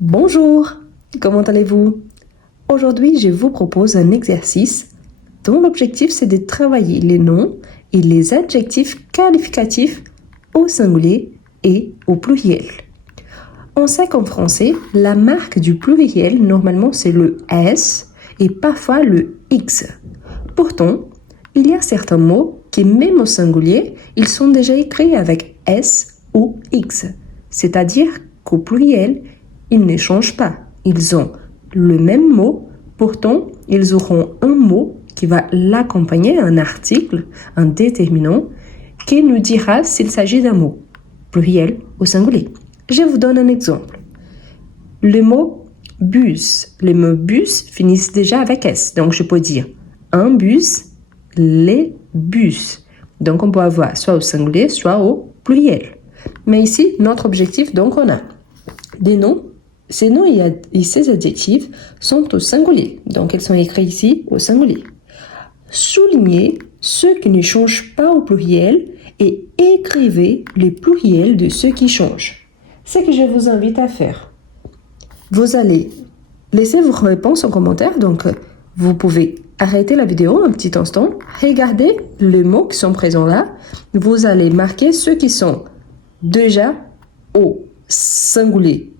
Bonjour, comment allez-vous? Aujourd'hui, je vous propose un exercice dont l'objectif c'est de travailler les noms et les adjectifs qualificatifs au singulier et au pluriel. On sait qu'en français, la marque du pluriel, normalement, c'est le S et parfois le X. Pourtant, il y a certains mots qui, même au singulier, ils sont déjà écrits avec S ou X. C'est-à-dire qu'au pluriel, ils ne changent pas. Ils ont le même mot, pourtant, ils auront un mot qui va l'accompagner, un article, un déterminant, qui nous dira s'il s'agit d'un mot pluriel ou singulier. Je vous donne un exemple. Le mot bus. Les mots bus finissent déjà avec S. Donc, je peux dire un bus, les bus. Donc, on peut avoir soit au singulier, soit au pluriel. Mais ici, notre objectif, donc, on a des noms. Ces noms et ces adjectifs sont au singulier. Donc, ils sont écrits ici au singulier. Soulignez ceux qui ne changent pas au pluriel et écrivez les pluriels de ceux qui changent. C'est ce que je vous invite à faire. Vous allez laisser vos réponses en commentaire. Donc, vous pouvez arrêter la vidéo un petit instant, regardez les mots qui sont présents là. Vous allez marquer ceux qui sont déjà au singulier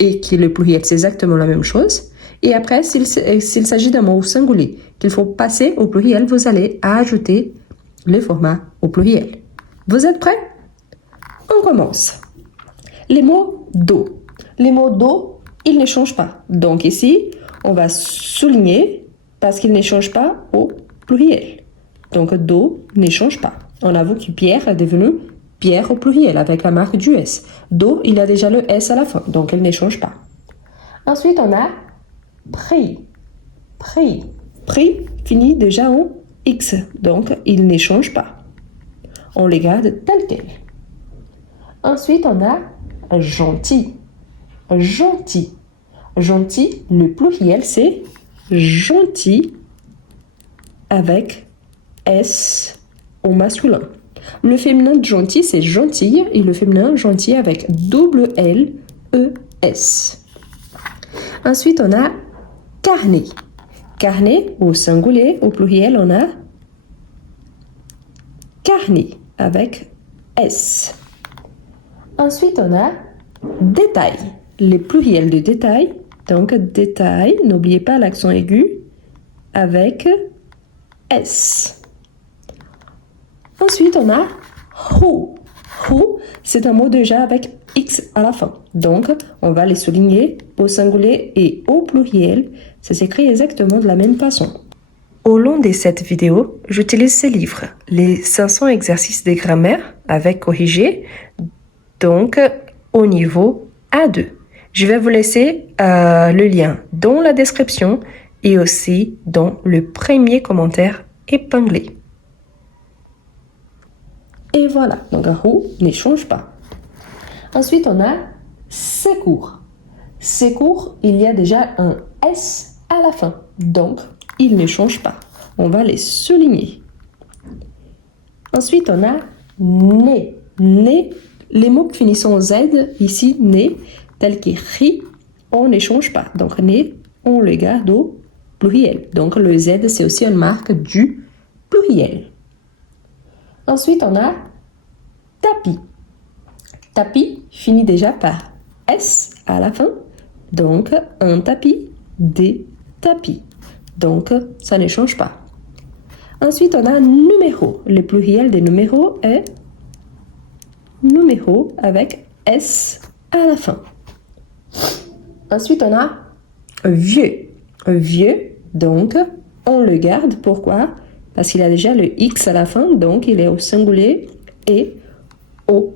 et qui le pluriel, c'est exactement la même chose. Et après, s'il s'agit d'un mot au singulier qu'il faut passer au pluriel, vous allez ajouter le format au pluriel. Vous êtes prêts? On commence. Les mots do. Les mots do, ils ne changent pas. Donc ici, on va souligner parce qu'ils ne changent pas au pluriel. Donc do ne change pas. On a vu que Pierre est devenu Pierre au pluriel avec la marque du S. Do, il a déjà le S à la fin, donc il ne change pas. Ensuite, on a prix. Prix. Prix finit déjà en X, donc il ne change pas. On les garde tel quel. Ensuite, on a gentil. Gentil. Gentil, le pluriel, c'est gentil avec S au masculin. Le féminin de gentil, c'est gentille et le féminin gentil avec double L, E, S. Ensuite, on a carnet. Carnet, au singulier, au pluriel, on a carnet avec S. Ensuite, on a détail. Les pluriels de détail. Donc, détail, n'oubliez pas l'accent aigu avec S. Ensuite, on a who. Who, c'est un mot déjà avec X à la fin. Donc, on va les souligner au singulier et au pluriel. Ça s'écrit exactement de la même façon. Au long de cette vidéo, j'utilise ce livre, les 500 exercices de grammaire avec corrigé, donc au niveau A2. Je vais vous laisser le lien dans la description et aussi dans le premier commentaire épinglé. Et voilà, donc un who ne change pas. Ensuite, on a secours. Secours, il y a déjà un S à la fin, donc il ne change pas. On va les souligner. Ensuite, on a né. Né, les mots qui finissent en Z, ici, né, tel que ri, on ne change pas. Donc, né, on le garde au pluriel. Donc, le Z, c'est aussi une marque du pluriel. Ensuite, on a tapis. Tapis finit déjà par S à la fin. Donc, un tapis, des tapis. Donc, ça ne change pas. Ensuite, on a numéro. Le pluriel des numéros est numéro avec S à la fin. Ensuite, on a vieux. Vieux, donc, on le garde. Pourquoi? Parce qu'il a déjà le X à la fin, donc il est au singulier et au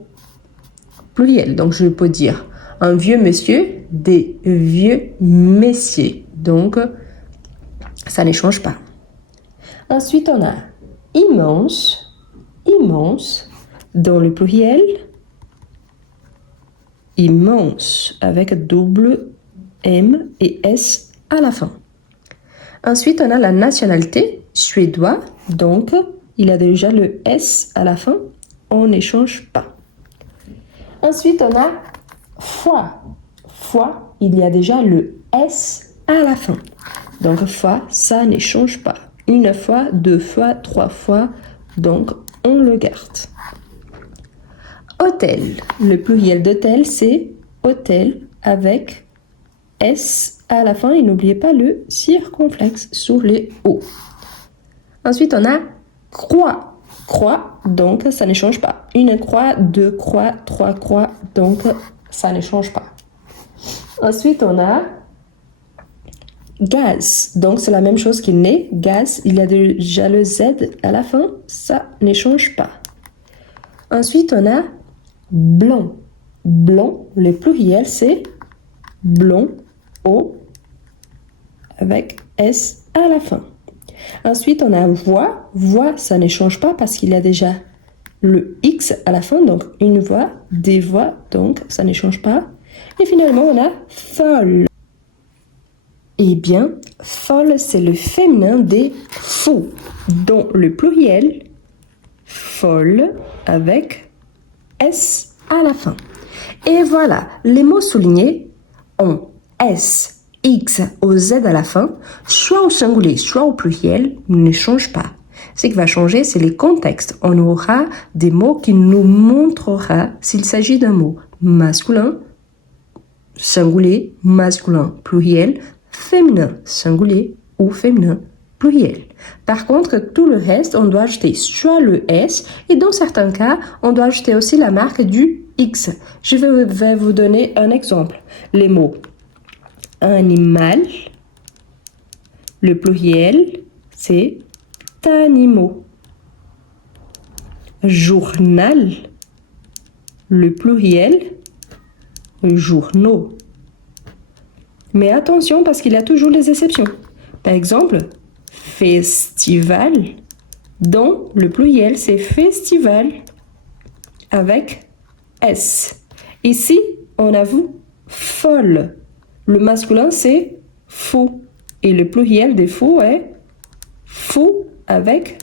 pluriel. Donc, je peux dire un vieux monsieur, des vieux messieurs. Donc, ça ne change pas. Ensuite, on a immense, immense, dans le pluriel, immense, avec double M et S à la fin. Ensuite, on a la nationalité, suédois, donc il a déjà le S à la fin, on ne change pas. Ensuite, on a foi. fois, il y a déjà le S à la fin. Donc, fois, ça ne change pas. Une fois, deux fois, trois fois, donc on le garde. Hôtel. Le pluriel d'hôtel, c'est hôtel avec S à la fin. Et n'oubliez pas le circonflexe sur les O. Ensuite, on a croix. Croix, donc ça ne change pas. Une croix, deux croix, trois croix, donc ça ne change pas. Ensuite, on a gaz. Donc, c'est la même chose qu'il n'est. Gaz, il y a déjà le Z à la fin. Ça ne change pas. Ensuite, on a blanc. Blanc, le pluriel, c'est blond, O, avec S à la fin. Ensuite, on a voix. Voix, ça ne change pas parce qu'il y a déjà le X à la fin. Donc, une voix, des voix, donc ça ne change pas. Et finalement, on a folle. Eh bien, folle, c'est le féminin des fous, dont le pluriel, folle, avec S à la fin. Et voilà, les mots soulignés ont S, X ou Z à la fin, soit au singulier, soit au pluriel, ne changent pas. Ce qui va changer, c'est les contextes. On aura des mots qui nous montrera s'il s'agit d'un mot masculin, singulier, masculin, pluriel, féminin, singulier ou féminin, pluriel. Par contre, tout le reste, on doit ajouter soit le S et dans certains cas, on doit ajouter aussi la marque du X. Je vais vous donner un exemple. Les mots animal, le pluriel, c'est animaux. Journal, le pluriel, journaux. Mais attention parce qu'il y a toujours des exceptions. Par exemple, festival, dont le pluriel c'est festival avec S. Ici, on a vu folle. Le masculin c'est fou et le pluriel des fous est fou avec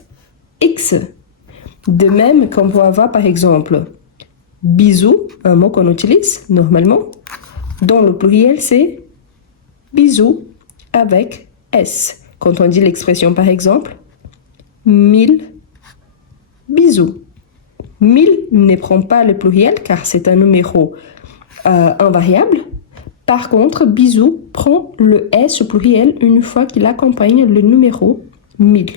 X. De même qu'on peut avoir par exemple bisou, un mot qu'on utilise normalement, dont le pluriel c'est bisous avec S. Quand on dit l'expression par exemple, 1000 bisous. 1000 ne prend pas le pluriel car c'est un numéro invariable. Par contre, bisous prend le S au pluriel une fois qu'il accompagne le numéro 1000.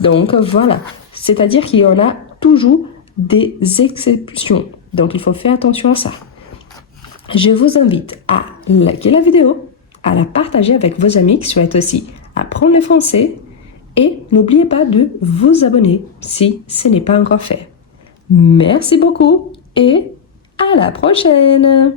Donc voilà, c'est-à-dire qu'il y en a toujours des exceptions. Donc il faut faire attention à ça. Je vous invite à liker la vidéo, à la partager avec vos amis qui souhaitent aussi apprendre le français et n'oubliez pas de vous abonner si ce n'est pas encore fait. Merci beaucoup et à la prochaine!